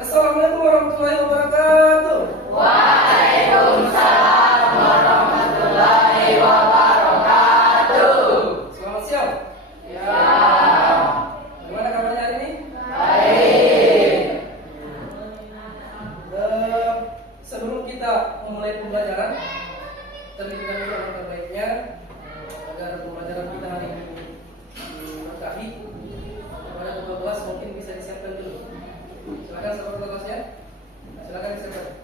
Assalamualaikum warahmatullahi wabarakatuh. Waalaikumsalam warahmatullahi wabarakatuh. Selamat siang. Ya. Gimana kabarnya hari ini? Baik. Sebelum kita memulai pembelajaran, terlebih dahulu alangkah baiknya agar pembelajaran kita hari ini berkahi pada kedua kelas mungkin bisa disiapkan dulu. Silakan sahabat kelasnya. Silakan disiapkan.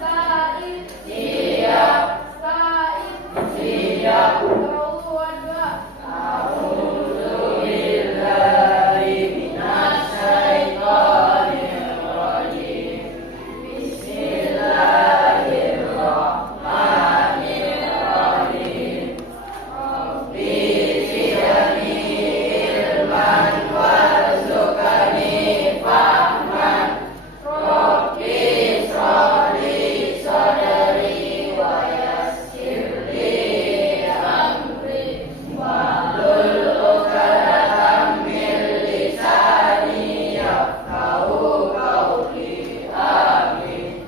Said. Siap. Said. Siap. A'udzubillahi minasyaitonir rajim. Bismillahirrahmanirrahim. Rabbi zidni ilman warzuqni fahman. Rabbi shrahli sadri wa yassirli amri wahlul 'uqdatam min lisani yafqahu qawli. Amin.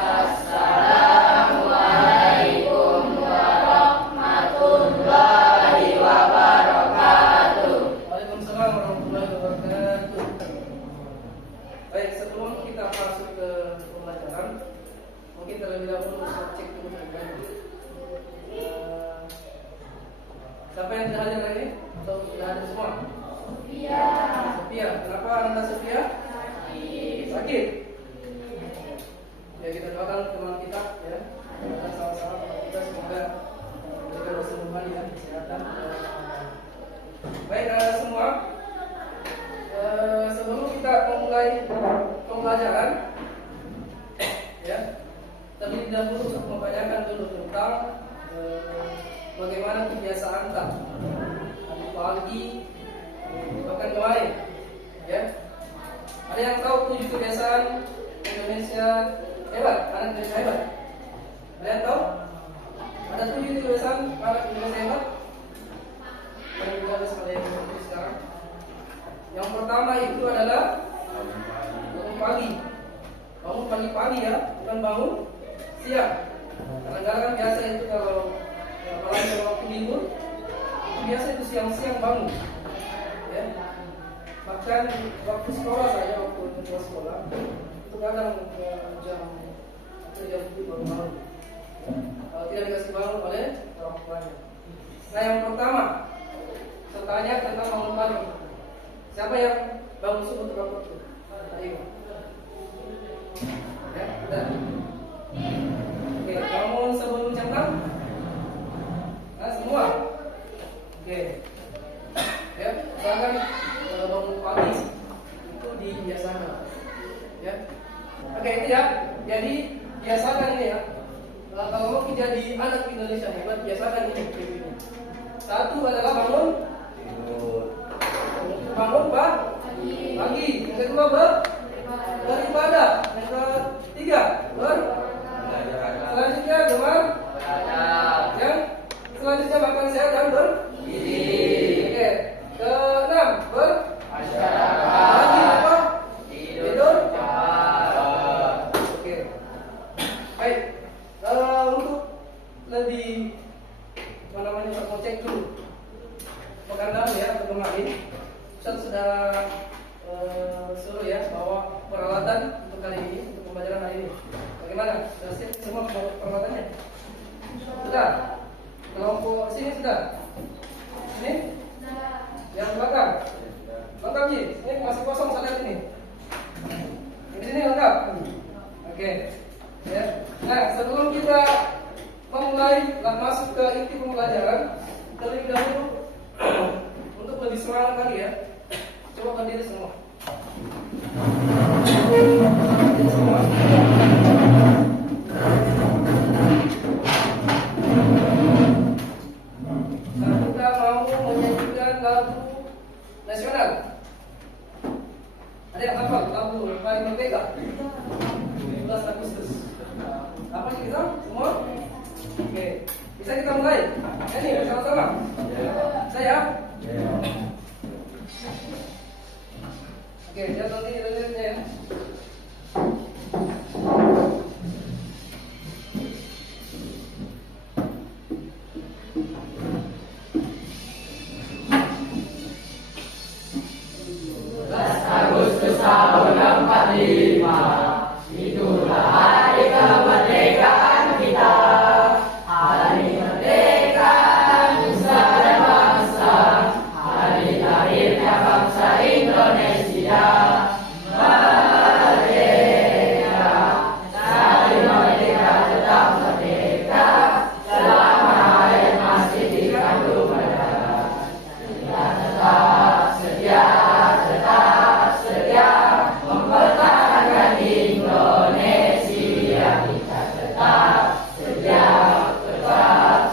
Assalamualaikum warahmatullahi wabarakatuh. Waalaikumsalam warahmatullahi wabarakatuh. Baik, sebelum kita masuk ke pembelajaran, mungkin terlebih dahulu saya cek dulu kan. Siapa yang tidak hadir hari ini? Atau tidak hadir semua? Sophia. Kenapa Anda Sophia? Sakit. Ya, kita doakan teman kita ya. Kita sama-sama teman kita semoga diberikan kesembuhan ya, kesehatan. Baik, semua. Sebelum kita memulai pembelajaran, ya, terlebih dahulu untuk mempertanyakan dulu tentang bagaimana kebiasaan tak pagi bahkan kemarin, ya. Ada yang tahu 7 kebiasaan Indonesia hebat, anak Indonesia hebat? Ada yang tahu? Ada 7 kebiasaan anak Indonesia hebat? Yang kita harus mulai sekarang. Yang pertama itu adalah bangun pagi. Bangun pagi-pagi ya, bukan bangun siang. Kadang-kadang kan biasa itu kalau apalagi waktu libur, itu biasa itu siang-siang bangun. Ya. Bahkan waktu sekolah saya waktu kelas sekolah itu kadang jam 7 baru bangun. Tidak dikasih bangun oleh orang tuanya. Nah, yang pertama saya tanya tentang bangun pagi. Siapa yang bangun subuh tepat waktu? Ayo. Ya, udah. Oke, bangun sebelum jam 6? Nah, semua. Oke. Ya, jangan bangun pagi itu dibiasakan. Ya. Oke, itu ya. Jadi biasakan ini ya. Kalau mau jadi anak Indonesia hebat, biasakan ini. Satu adalah bangun pagi. Yang kedua beribadah. Yang ketiga selanjutnya gemar. Yang selanjutnya makan sehat dan bergizi. Oke. Keenam Masyarakat. tidur. Oke. Baik. Untuk lebih saya mau cek dulu. Pekan lalu ya, kemarin Ustaz sudah suruh ya bawa peralatan untuk kali ini, untuk pembelajaran hari ini. Bagaimana? Sudah siap semua peralatannya? Sudah? Kelompok sini sudah? Ini? Yang belakang? Lengkap Ji? Ini masih kosong saya lihat ini. Di sini lengkap? Oke. Ya. Nah, sebelum kita memulai masuk ke inti pembelajaran, terlebih dahulu untuk lebih semangat lagi ya, coba berdiri semua. Berdiri semua. Nah, kita mau menyanyikan lagu nasional. Ada yang hafal lagu Paling Merdeka 17 Agustus? Apa kita semua? Oke, bisa kita mulai? Ini bersama-sama. Saya. Oke, lihat nanti lihatnya ya. Agustus tahun 45, itulah hari kemerdekaan kita. Hari merdeka nusa dan bangsa, hari lahirnya bangsa Indonesia. Merdeka, saling merdeka tetap merdeka, selama hayat masih dikandung darah. Kita tetap setia, mempertahankan Indonesia. Kita tetap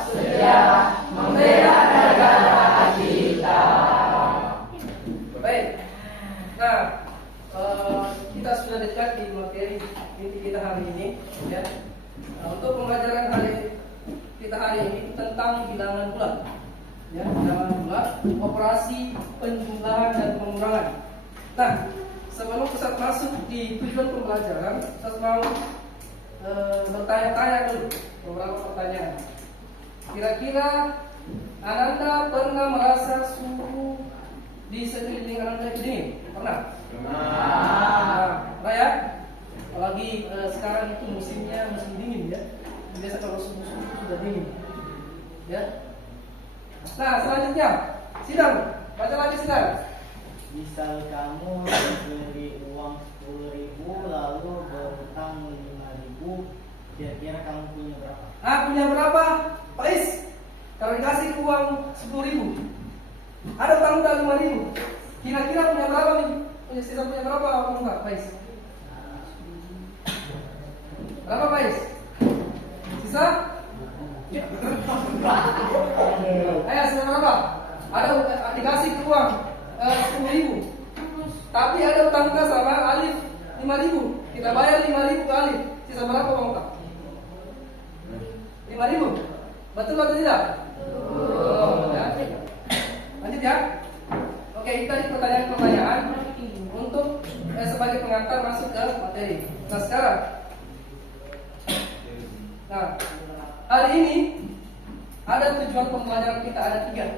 setia, membela negara kita. Baik. Nah, kita sudah dekat di materi inti kita hari ini, ya. Nah, untuk pembelajaran kita hari ini tentang bilangan bulat, ya, bilangan bulat, operasi penjumlahan dan pengurangan. Nah, sebelum Ustaz masuk di tujuan pembelajaran, Ustaz mau bertanya-tanya dulu beberapa pertanyaan. Kira-kira Ananda pernah merasa suhu di sekeliling Ananda itu dingin? Pernah? Pernah ya? Apalagi sekarang itu musimnya musim dingin ya. Biasa kalau suhu-suhu itu sudah dingin, ya. Nah, selanjutnya sidang, baca lagi sidang. Misal kamu beri uang 10.000 lalu berhutang 5.000, kira-kira kamu punya berapa? Punya berapa? Pak Is, kalau dikasih uang 10.000, ada utang 5.000, kira-kira punya berapa nih? Sisa punya berapa orang enggak, Pak Is? Berapa, Pak Is? Sisa? Ayo, sisa berapa? Ada dikasih uang 10.000, tapi ada utang kas sama Alif 5.000. Kita bayar 5.000 ke Alif. Sisa berapa uang utang? 5.000. Betul atau tidak? Ya. Lanjut ya. Oke, kita di pertanyaan-pertanyaan untuk sebagai pengantar masuk ke materi. Nah, sekarang, hari ini ada tujuan pembelajaran kita, ada 3.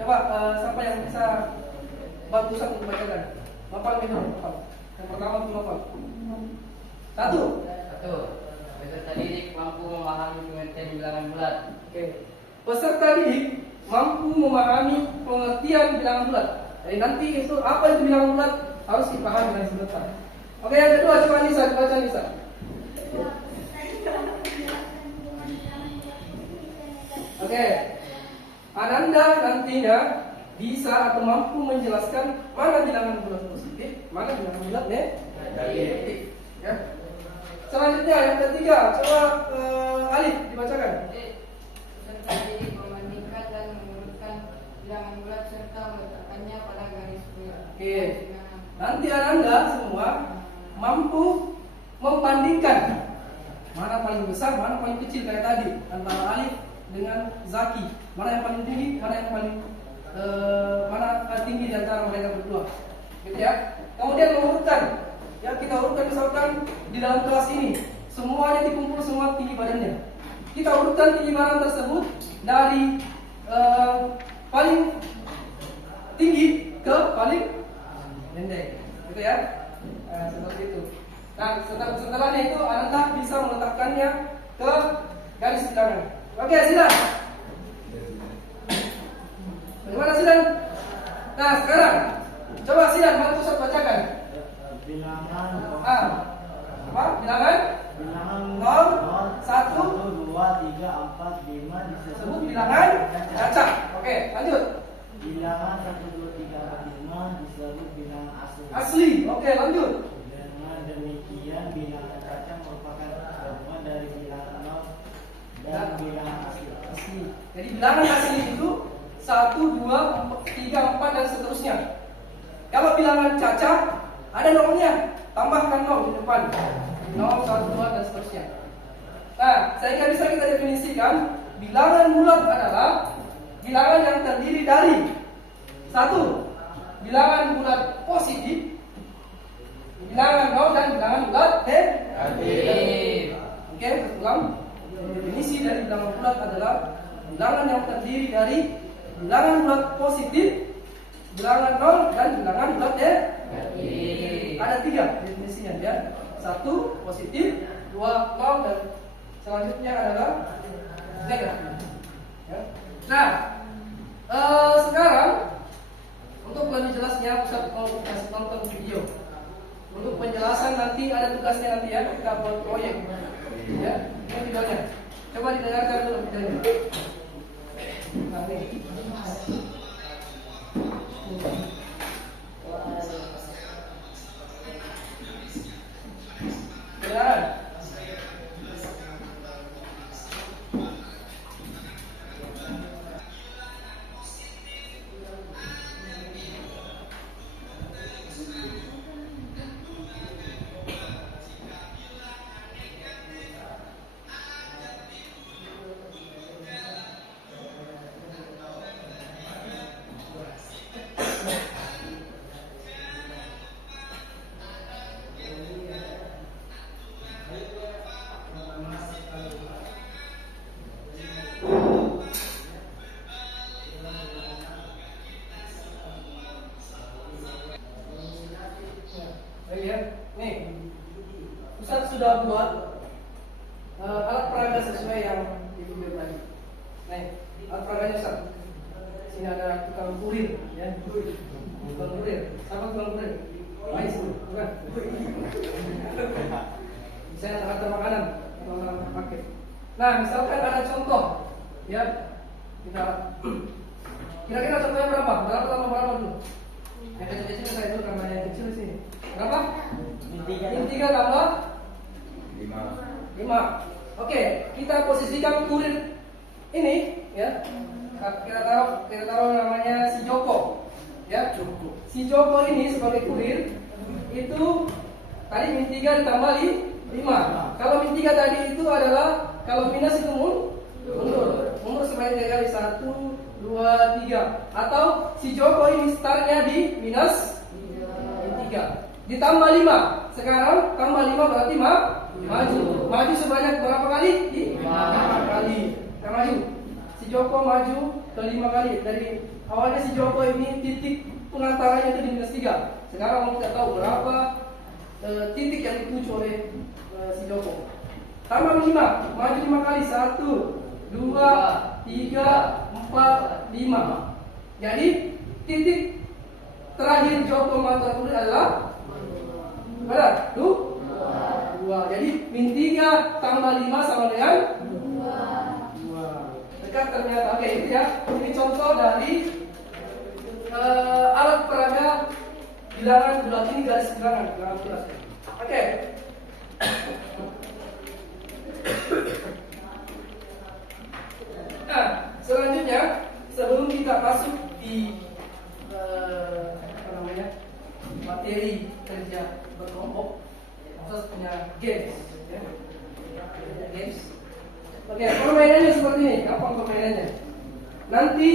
Coba siapa yang bisa bantu Ustaz untuk bacakan? Lafal gitu, lafal. Yang pertama itu lafal. 1. Peserta didik mampu memahami pengertian bilangan bulat. Oke. Peserta didik mampu memahami pengertian bilangan bulat. Jadi nanti itu apa itu bilangan bulat harus dipahami dengan sebentar. Oke, yang kedua coba Nisa, baca Nisa. Oke. Ananda nantinya bisa atau mampu menjelaskan mana bilangan bulat positif, mana bilangan bulat negatif. Ya. Selanjutnya yang ketiga, coba Alif dibacakan. Peserta didik membandingkan dan mengurutkan bilangan bulat serta meletakkannya pada garis bulat. Oke. Nanti Ananda semua mampu membandingkan mana paling besar, mana paling kecil kayak tadi antara Alif dengan Zaki. Mana yang paling tinggi, mana yang paling tinggi di antara mereka berdua. Gitu ya. Kemudian mengurutkan. Ya, kita urutkan misalkan di dalam kelas ini semuanya dikumpul semua tinggi badannya. Kita urutkan tinggi badan tersebut dari paling tinggi ke paling pendek, gitu ya. Seperti itu. Nah, setelahnya itu Anda bisa meletakkannya ke garis bilangan. Oke, silakan. Bagaimana silakan? Nah, sekarang coba silakan bantu Ustaz bacakan. Bilangan Apa? Bilangan? Bilangan 0, 1, 2, 3, 4, 5 disebut bilangan cacat. Oke, lanjut. Bilangan 1, 2, 3, 4, 5 disebut bilangan asli. Asli. Oke, lanjut. Dengan demikian bilangan cacat merupakan gabungan dari bilangan 0 dan bilangan asli. Asli. Jadi bilangan asli itu 1, 2, 3, 4 dan seterusnya. Kalau bilangan cacat ada nomornya, tambahkan 0 di depan. 0, 1, 2 dan seterusnya. Nah, sehingga bisa kita definisikan bilangan bulat adalah bilangan yang terdiri dari 1. bilangan bulat positif, bilangan nol dan bilangan bulat negatif. Oke, ulang. Definisi dari bilangan bulat adalah bilangan yang terdiri dari bilangan bulat positif, bilangan nol dan bilangan bulat negatif. Ada 3 definisinya ya. 1 positif, 2 nol dan selanjutnya adalah negatif. Ya. Nah, sekarang untuk lebih jelasnya Ustaz mau kasih nonton video. Untuk penjelasan nanti ada tugasnya nanti ya, kita buat proyek. Ya, ini videonya. Coba didengarkan dulu videonya. Nah, ini. Kedengaran? Baik ya, nih Ustaz sudah buat alat peraga sesuai yang di video tadi. Nih, alat peraganya Ustaz. Sini ada tukang kurir, ya. Tukang kurir, sama tukang kurir. Mais, bukan? Saya antar makanan atau antar paket. Nah, misalkan ada contoh, ya. Kita kira-kira contohnya berapa? Berapa dulu? Yang kecil-kecil saya dulu karena yang kecil di sini. Berapa? Min 3 tambah 5. Oke, kita posisikan kurir ini ya. Kita taruh namanya si Joko. Ya, si Joko ini sebagai kurir itu tadi min 3 ditambah 5. Kalau min 3 tadi itu adalah kalau minus itu mundur. Mundur sebanyak kali 1, 2, 3. Atau si Joko ini startnya di minus 3. Ditambah 5. Sekarang tambah 5 berarti maju. Maju sebanyak berapa kali? 5 kali. Kita maju. Si Joko maju ke 5 kali. Dari awalnya si Joko ini titik pengantaranya itu di minus 3. Sekarang kita tahu berapa titik yang dituju oleh si Joko. Tambah 5. Maju 5 kali. 1, 2, 3, 4, 5. Jadi titik terakhir Joko mata kulit adalah berapa? 2. Jadi min 3 tambah 5 sama dengan 2. Dekat ternyata. Oke, itu ya. Ini contoh dari alat peraga bilangan bulat ini garis bilangan bulat. Oke. Nah, selanjutnya sebelum kita masuk di materi kerja berkelompok, Ustaz punya games, ya. Games. Oke, permainannya seperti ini. Apa permainannya? Nanti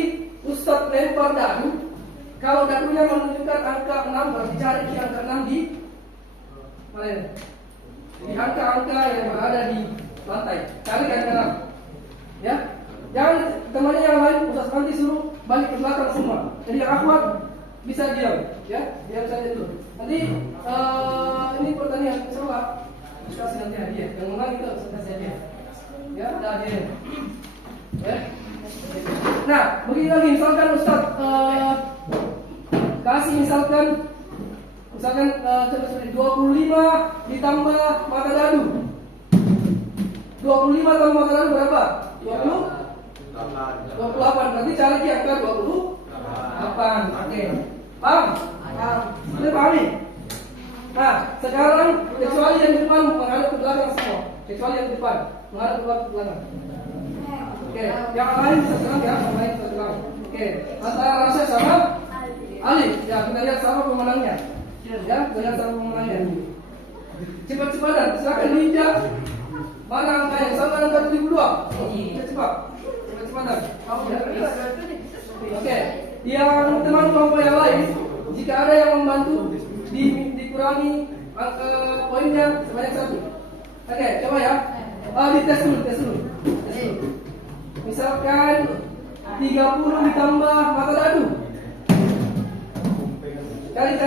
Ustaz lempar dadu. Kalau dadunya menunjukkan angka 6, berarti cari di angka 6 di mana ini? Di angka-angka yang berada di lantai. Cari angka 6. Ya. Jangan temannya yang lain Ustaz nanti suruh balik ke belakang semua. Jadi yang akhwat bisa diam, ya, diam saja dulu. Nanti ini pertanyaan coba kasih nanti hadiah. Yang menang itu harus kasih hadiah. Ya, ada hadiah. Ya. Nah, begini lagi, misalkan Ustaz kasih misalkan 25 ditambah mata dadu. 25 tambah mata dadu berapa? 28. Berarti cari di angka 28. Oke. Paham? Sudah paham nih? Nah, sekarang kecuali yang depan menghadap ke belakang semua. Kecuali yang depan menghadap ke belakang. Oke. Yang lain bisa tenang ya, yang lain bisa tenang. Oke. Antara Rasya sama Alif. Ya, kita lihat sama pemenangnya. Ya, kita lihat sama pemenangnya. Cepat-cepatan. Silakan diinjak. Mana angkanya? Sama angka 72. Cepat. Cepat-cepatan. Oke. Yang teman kelompok yang lain Jika ada yang membantu, dikurangi poinnya sebanyak 1. Oke, coba ya. Dites dulu, tes dulu. Misalkan 30 ditambah mata dadu. Cari.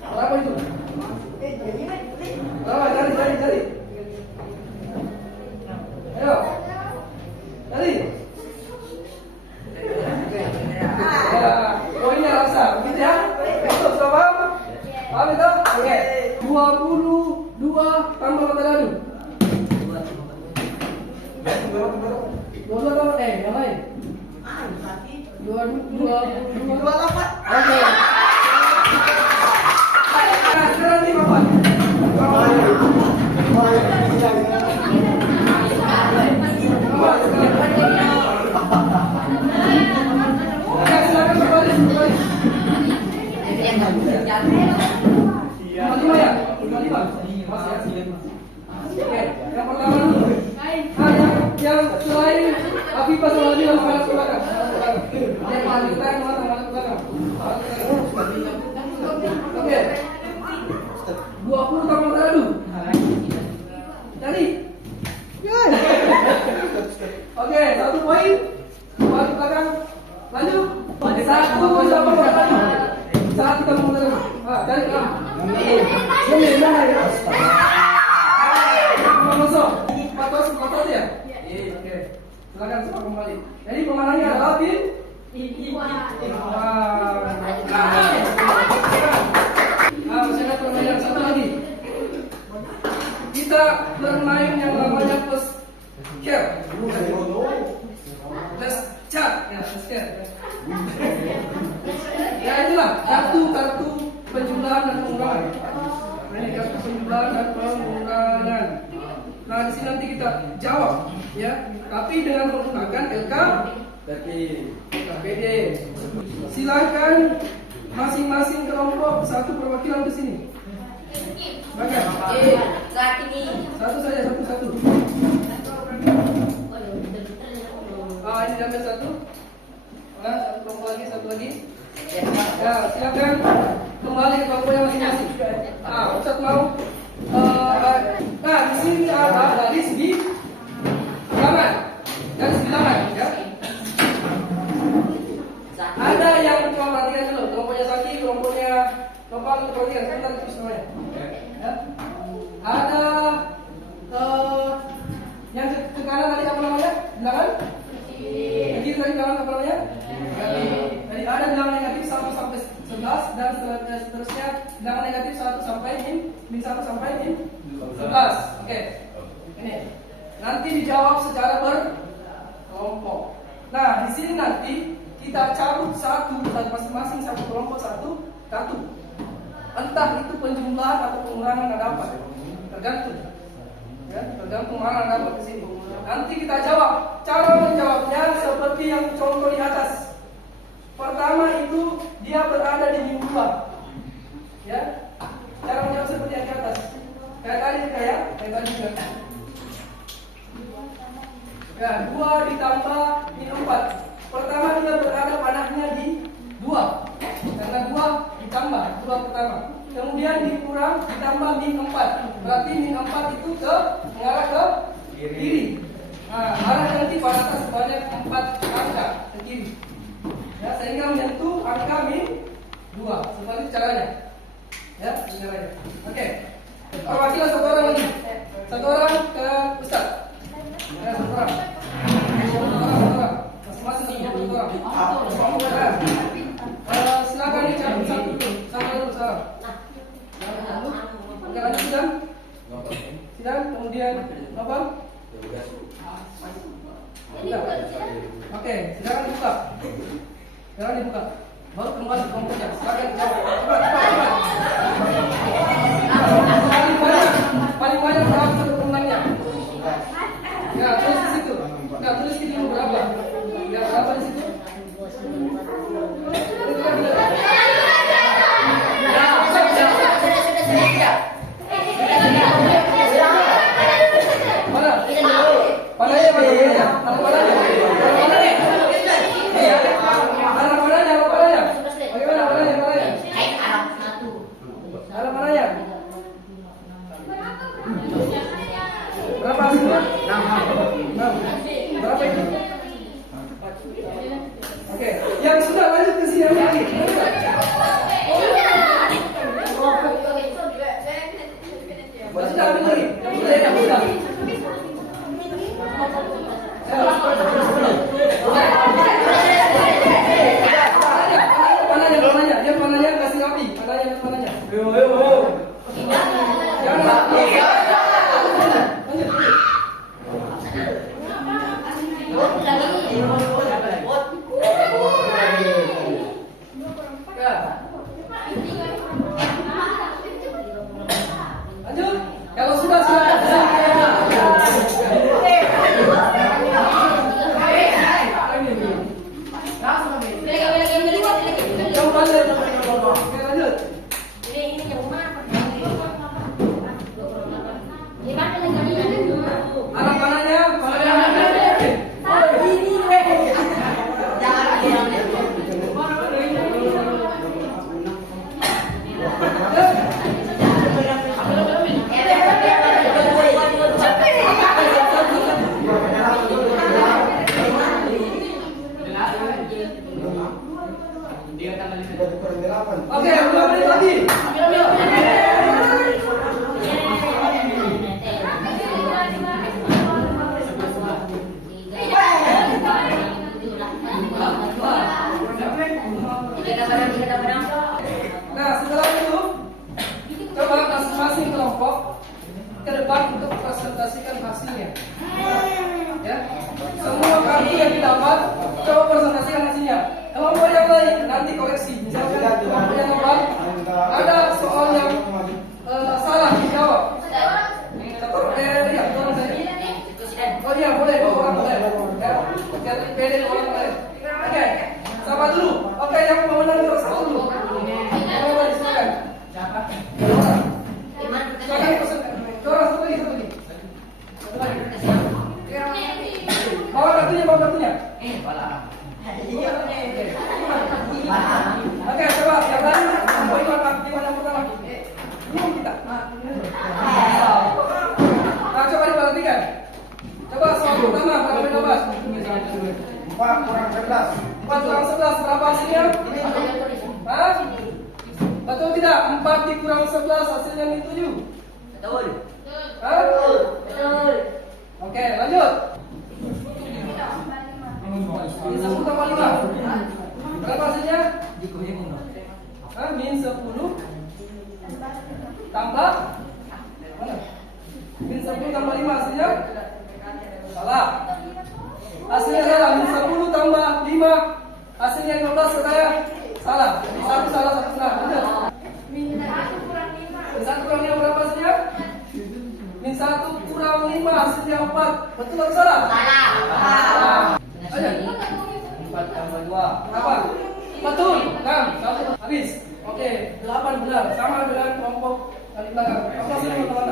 Berapa itu? Berapa? Cari. Ayo. Cari. Poinnya rasa, gitu ya? Untuk coba. Paham itu? Oke. 22 tambah mata dadu. 22 tambah yang lain. 22 dapat. Oke. Nah, sekarang ini Bapak. Silakan kembali. 55 ya? 55. Oke, yang pertama dulu. Yang selain Afifah sama Adil harus ke belakang. Yang paling keren mana ke belakang. Oke. 20 tambah dadu. Cari. Oke, 1 poin. Balik belakang. Lanjut. 1 tambah dadu. 1 tambah dadu. Cari. Masuk. 4 ya? Oke. Silakan semua kembali. Jadi pemenangnya adalah tim masih ada permainan satu lagi. Kita bermain yang namanya plus care. Plus chat. Ya, plus care. Ya itulah kartu penjumlahan dan pengurangan. Ini kartu penjumlahan dan pengurangan. Nah, di sini nanti kita jawab, ya. Tapi dengan menggunakan LKPD. Silakan masing-masing kelompok satu perwakilan ke sini. Bagian. Satu saja, satu. Ini diambil satu. Satu kelompok lagi, satu lagi. Ya, silakan kembali ke kelompoknya masing-masing. Ustaz mau. Di sini ada garis di bilangan, ya. Ada yang coba perhatikan dulu, kelompoknya Saki, kelompoknya Nopal, perhatikan sebentar itu semuanya. Ya. Ada yang ke kanan tadi apa namanya? Bilangan? Kiri tadi bilangan apa namanya? Jadi ada bilangan negatif 1 sampai 11 dan seterusnya bilangan negatif 1 sampai min 1 sampai min 11. Oke. Ini. Nanti dijawab secara berkelompok. Nah, di sini nanti kita cabut satu dan masing-masing satu kelompok satu kartu. Entah itu penjumlahan atau pengurangan ada apa. Tergantung. Ya, tergantung mana ada apa di sini. Nanti kita jawab. Cara menjawabnya seperti yang contoh di atas. Pertama itu dia berada di min 2. Ya. Cara menjawab seperti yang di atas. Kayak tadi kayak tadi juga. Ya, 2 ditambah min 4. Pertama dia berada panahnya di 2. Karena 2 ditambah 2 pertama. Kemudian dikurang ditambah min 4. Berarti min 4 itu mengarah ke kiri. Nah, arah nanti pada atas sebanyak 4 angka ke kiri. Ya, sehingga menyentuh angka min 2. Seperti caranya. Ya, caranya. Oke. Perwakilan satu orang lagi. Satu orang ke Ustaz. Ya, satu orang. Masing-masing satu orang. Silakan dicabut satu dulu. Oke, lanjut sidang. Kemudian apa? Oke, silakan dibuka. Baru kembali ke kelompoknya. Silakan jawab. Cepat. Paling banyak berapa satu pemenangnya? Ya, tulis di situ. Tulis di situ berapa? Ya, berapa di situ? Mana? Lanjut. Kalau sudah silakan. Yang balik. Oke, lanjut. Anak panahnya, Oke, 2 menit lagi. Nah, setelah itu coba masing-masing kelompok ke depan untuk presentasikan hasilnya. Ya, semua kartu yang didapat coba presentasikan hasilnya. Kelompok yang lain nanti koreksi. Misalkan kelompok yang lain ada soal yang salah dijawab. Iya, tolong saya. Oh iya, boleh, orang boleh. Ya, jadi pede orang boleh. Oke, sama dulu. Oke, yang pemenang juara 1 dulu. Boleh silakan. Siapa? Silakan pesan. Juara satu lagi. Satu lagi. Bawa kartunya. Oke, coba yang lain. Poin yang pertama. Belum kita. Nah, coba diperhatikan. Coba soal pertama, berapa bebas? 4 kurang 11. 4 kurang 11, berapa hasilnya? Hah? Betul tidak? 4 dikurang 11 hasilnya min 7. Betul. Hah? Oke, lanjut. Min 10 tambah 5. Berapa hasilnya? Hah? Min 10 tambah mana? Min 10 tambah 5 hasilnya? Salah. Hasilnya salah. Min 10 tambah 5 hasilnya 15 katanya. Salah. Jadi 1 salah, 1 salah. Lanjut. Min 1 kurang 5 berapa hasilnya? Min 1 kurang 5 hasilnya 4. Betul atau salah? Salah. Ayo. 4 tambah 2. Apa? Betul. 6. 1 habis. Oke, 8 benar. Sama dengan kelompok dari belakang. Apa sih teman-teman?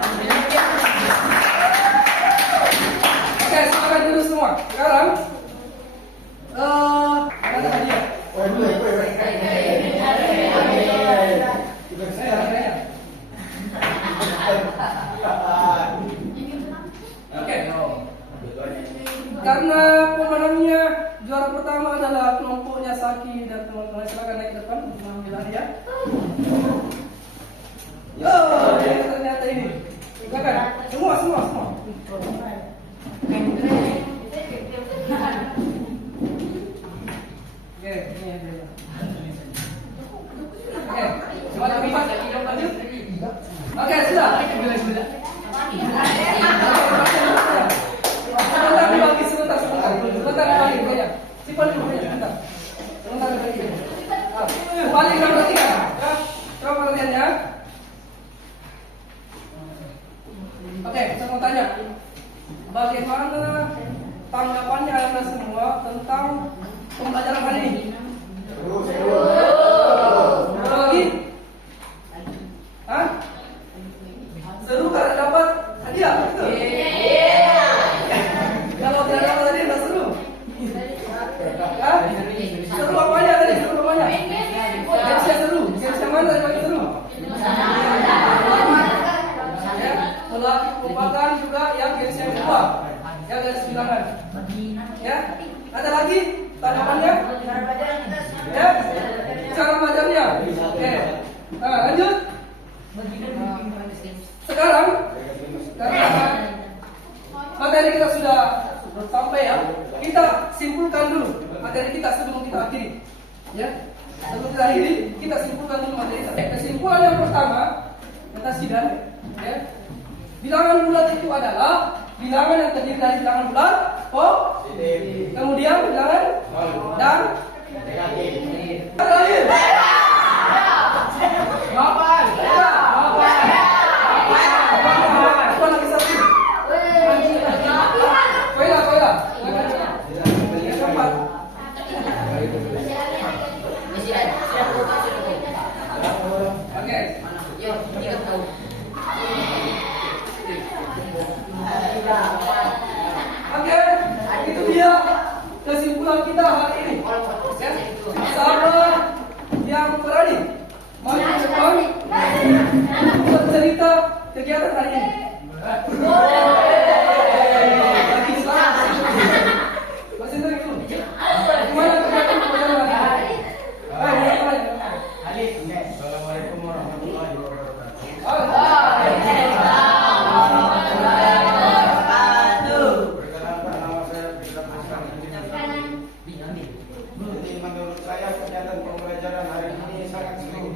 Oke, silakan dulu semua. Sekarang ada hadiah. Oke. Karena pemenangnya juara pertama adalah kelompoknya Saki dan teman-teman, silakan naik ke depan untuk mengambil hadiah. Yo, ternyata ini. Silakan. Semua. Oke, ini hadiahnya. Oke, coba tempat lanjut. Oke, sudah. Sebentar dibagi banyak. Simpan dulu banyak sebentar. Sebentar dibagi. Kembali ke perhatian. Ya, coba perhatiannya. Oke, saya mau tanya. Bagaimana tanggapannya Anda semua tentang pembelajaran hari ini? Seru lagi? Hah? Seru karena dapat hadiah? Betul? Kalau tidak dapat hadiah, tidak seru? Hah? Seru apanya tadi? Seru apanya? Games yang seru? Games yang mana tadi paling seru? Ya, melupakan juga yang games yang kedua. Ya, garis bilangan. Ya, ada lagi tanggapannya? Ya, cara belajarnya. Oke. Nah, lanjut. Sekarang karena materi kita sudah sampai ya, kita simpulkan dulu materi kita sebelum kita akhiri. Ya, Sebelum kita akhiri, kita simpulkan dulu materi kita. Kesimpulan yang pertama, kata sidang, ya. Bilangan bulat itu adalah bilangan yang terdiri dari bilangan bulat, kemudian bilangan dan terakhir. Oke, itu dia kesimpulan kita hari ini. Ya, sama yang berani maju ke depan untuk cerita kegiatan hari ini. Lagi selamat. Masih dari dulu. Gimana kegiatan pembelajaran hari ini? Assalamualaikum warahmatullahi wabarakatuh. Perkenalkan, nama saya Bisa Muskan. Jadi menurut saya kegiatan pembelajaran hari ini sangat seru.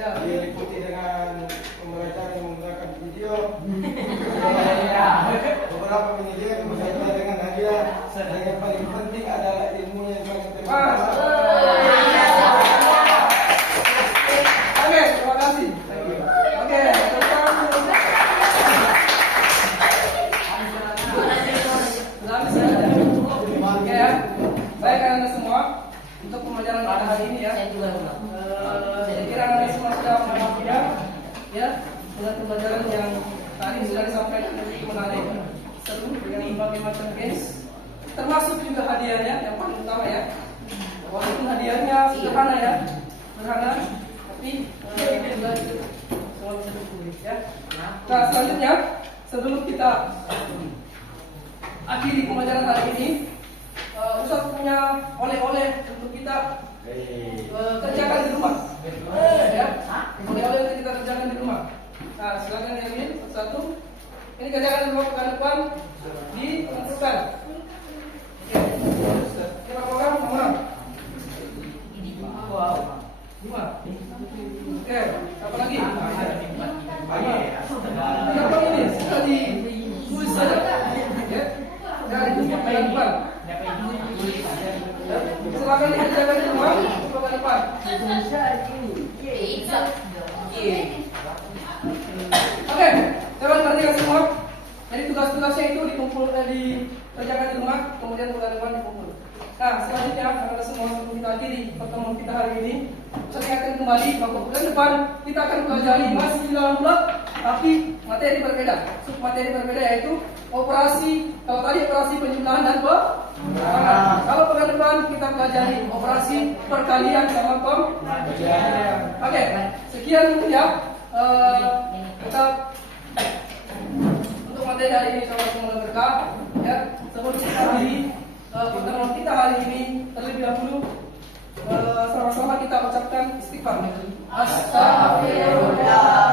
Diikuti dengan pembelajaran yang menggunakan video. Beberapa pendidikan beserta dengan hadiah. Dan yang paling penting adalah ilmu yang sangat bermanfaat. Oke, terima kasih. Oke, oke ya. Baik anda semua, untuk pembelajaran pada hari ini ya. Saya kira anda semua sudah mengertinya, ya, dengan pembelajaran yang tadi sudah disampaikan lebih menarik, seru dengan berbagai macam games, termasuk juga hadiahnya yang paling utama ya. Walaupun hadiahnya sederhana ya, sederhana, tapi itu juga semua bisa dipilih ya. Nah selanjutnya, sebelum kita akhiri pembelajaran hari ini, Ustaz punya oleh-oleh untuk kita kerjakan di rumah. Ya, oleh-oleh untuk kita kerjakan di rumah. Nah, silakan diambil satu. Ini kerjakan di rumah pekan depan ditentukan. Oke, berapa orang? Nomor 5. Oke, apa lagi? Berapa ini? Sudah ditulis saja. Ya, dari pekan depan. Silakan dikerjakan di rumah pekan depan. Oke, dapat perhatikan semua. Jadi tugas-tugasnya itu dikerjakan di rumah, kemudian pekan depan dikumpul. Nah, selanjutnya kepada semua sebelum kita akhiri pertemuan kita hari ini, saya ingatkan kembali bahwa bulan depan kita akan pelajari masih bilangan bulat, tapi materi berbeda. Submateri berbeda yaitu operasi. Kalau tadi operasi penjumlahan dan pengurangan. Kalau pekan depan kita pelajari operasi perkalian sama pembagian. Oke, sekian ya. Kita untuk materi hari ini sama-sama berkah. Ya, sebelum kita akhiri pertemuan kita hari ini, terlebih dahulu sama-sama kita ucapkan istighfar. Astagfirullah.